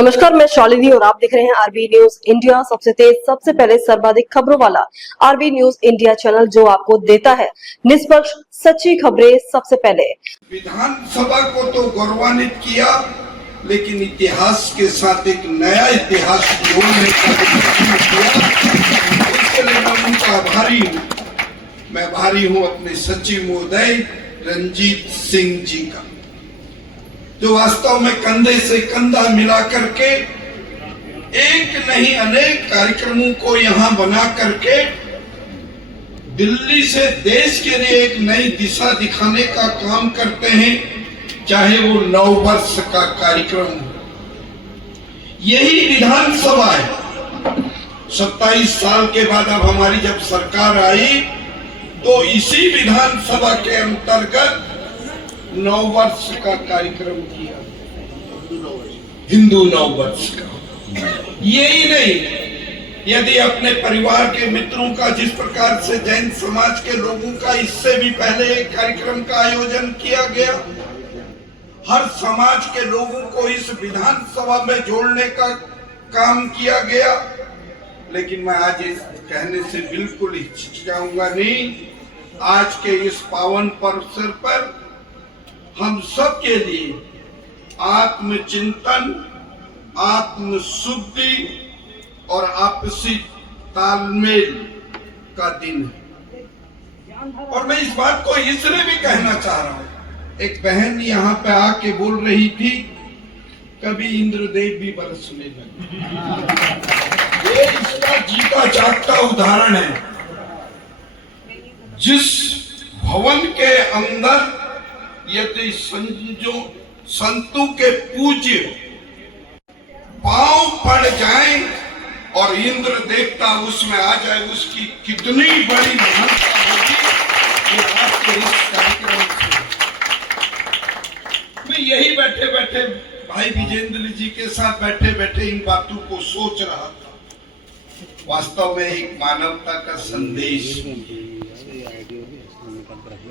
नमस्कार, मैं शालिनी और आप देख रहे हैं आरबी न्यूज इंडिया। सबसे तेज, सबसे पहले, सर्वाधिक खबरों वाला आरबी न्यूज इंडिया चैनल जो आपको देता है निष्पक्ष सच्ची खबरें सबसे पहले। विधानसभा को तो गौरवान्वित किया, लेकिन इतिहास के साथ एक नया इतिहास जोड़ने का किया। इसके लिए मैं उनका आभारी हूँ। मैं भारी हूँ अपने सचिव महोदय रंजीत सिंह जी का, जो वास्तव में कंधे से कंधा मिला करके एक नहीं अनेक कार्यक्रमों को यहाँ बना करके दिल्ली से देश के लिए एक नई दिशा दिखाने का काम करते हैं, चाहे वो 9 वर्ष का कार्यक्रम हो। यही विधानसभा है। 27 साल के बाद अब हमारी जब सरकार आई तो इसी विधानसभा के अंतर्गत 9 वर्ष का कार्यक्रम किया, हिंदू 9 वर्ष का। यही नहीं, यदि अपने परिवार के मित्रों का, जिस प्रकार से जैन समाज के लोगों का इससे भी पहले एक कार्यक्रम का आयोजन किया गया, हर समाज के लोगों को इस विधानसभा में जोड़ने का काम किया गया। लेकिन मैं आज इस कहने से बिल्कुल हिचकिचाऊंगा नहीं। आज के इस पावन अवसर पर हम सब के लिए आत्मचिंतन, आत्मशुद्धि और आपसी तालमेल का दिन है। और मैं इस बात को इसलिए भी कहना चाह रहा हूं, एक बहन यहाँ पे आके बोल रही थी, कभी इंद्रदेव भी बरसने लगे। ये इसका जीता जागता उदाहरण है। जिस भवन के अंदर यदि संतों के पूज्य पांव पड़ जाएं और इंद्र देवता उसमें आ जाए, उसकी कितनी बड़ी महत्ता होगी। ये आज के इस कार्यक्रम से मैं यही बैठे बैठे भाई विजेंद्र जी के साथ बैठे बैठे इन बातों को सोच रहा था। वास्तव में एक मानवता का संदेश,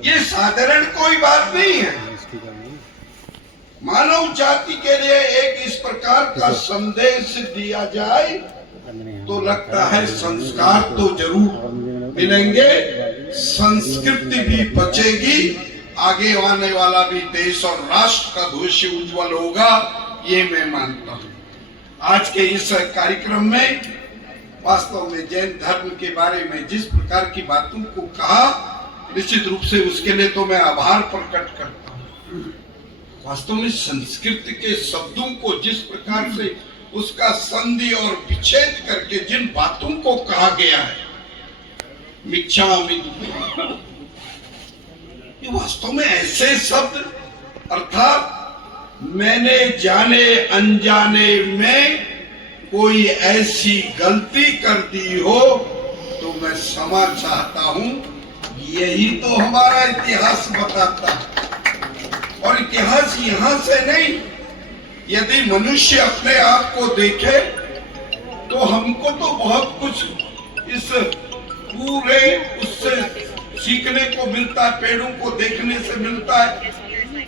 ये साधारण कोई बात नहीं है। मानव जाति के लिए एक इस प्रकार का संदेश दिया जाए तो लगता है संस्कार तो जरूर मिलेंगे, संस्कृति भी बचेगी, आगे आने वाला भी देश और राष्ट्र का भविष्य उज्जवल होगा, ये मैं मानता हूँ। आज के इस कार्यक्रम में वास्तव में जैन धर्म के बारे में जिस प्रकार की बातों को कहा, निश्चित रूप से उसके लिए तो मैं आभार प्रकट करता हूँ। वास्तव में संस्कृत के शब्दों को जिस प्रकार से उसका संधि और विच्छेद करके जिन बातों को कहा गया है, मिच्छामि दुक्कडम, ये वास्तव में ऐसे शब्द, अर्थात मैंने जाने अनजाने में कोई ऐसी गलती कर दी हो तो मैं क्षमा चाहता हूं। यही तो हमारा इतिहास बताता है। और इतिहास यहां से नहीं, यदि मनुष्य अपने आप को देखे तो हमको तो बहुत कुछ इस पूरे उससे सीखने को मिलता है, पेड़ों को देखने से मिलता है।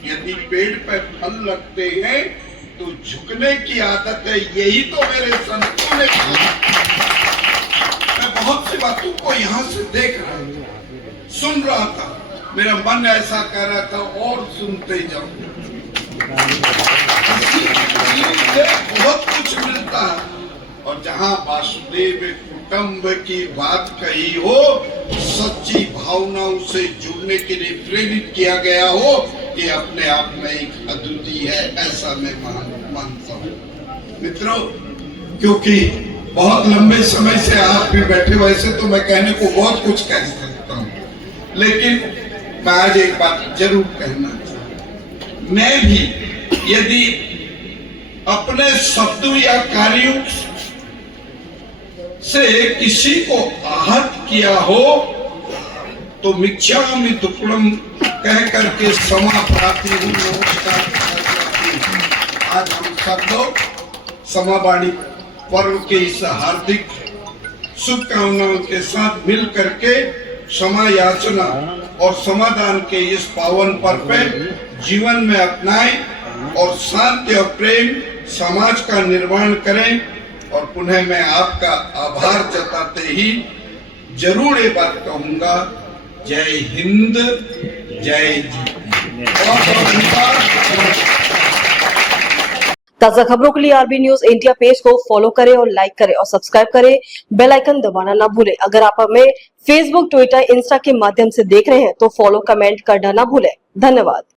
यदि पेड़ पे फल लगते हैं तो झुकने की आदत है, यही तो मेरे संतों ने कहा। मैं बहुत सी बातों को यहाँ से देख रहा था, सुन रहा था, मेरा मन ऐसा कह रहा था और सुनते जाओ। बहुत कुछ मिलता है। और जहाँ वासुदेव कुटुंब की बात कही हो, सच्ची भावनाओं से जुड़ने के लिए प्रेरित किया गया हो, ये अपने आप में एक अद्वितीय है, ऐसा मैं मानता हूँ मित्रों। क्योंकि बहुत लंबे समय से आप भी बैठे, वैसे तो मैं कहने को बहुत कुछ कह सकता हूँ, लेकिन मैं आज एक बात जरूर कहना चाहूँ। मैं भी यदि अपने शब्दों या कार्यों से किसी को आहत किया हो तो मिच्छामि दुक्कडम कह करके क्षमा प्रार्थी हूँ, नमस्कार। आज हम सब लोग समावाणी पर्व के इस हार्दिक शुभकामनाओं के साथ मिल करके क्षमा याचना और समाधान के इस पावन पर्व पे जीवन में अपनाएं और शांति और प्रेम समाज का निर्माण करें। और पुनः मैं आपका आभार जताते ही जरूर ये बात कहूंगा, जय हिंद, जय जी। ताजा खबरों के लिए आरबी न्यूज इंडिया पेज को फॉलो करें और लाइक करें और सब्सक्राइब करें। बेल आइकन दबाना ना भूलें। अगर आप हमें फेसबुक, ट्विटर, इंस्टा के माध्यम से देख रहे हैं तो फॉलो, कमेंट करना ना भूलें। धन्यवाद।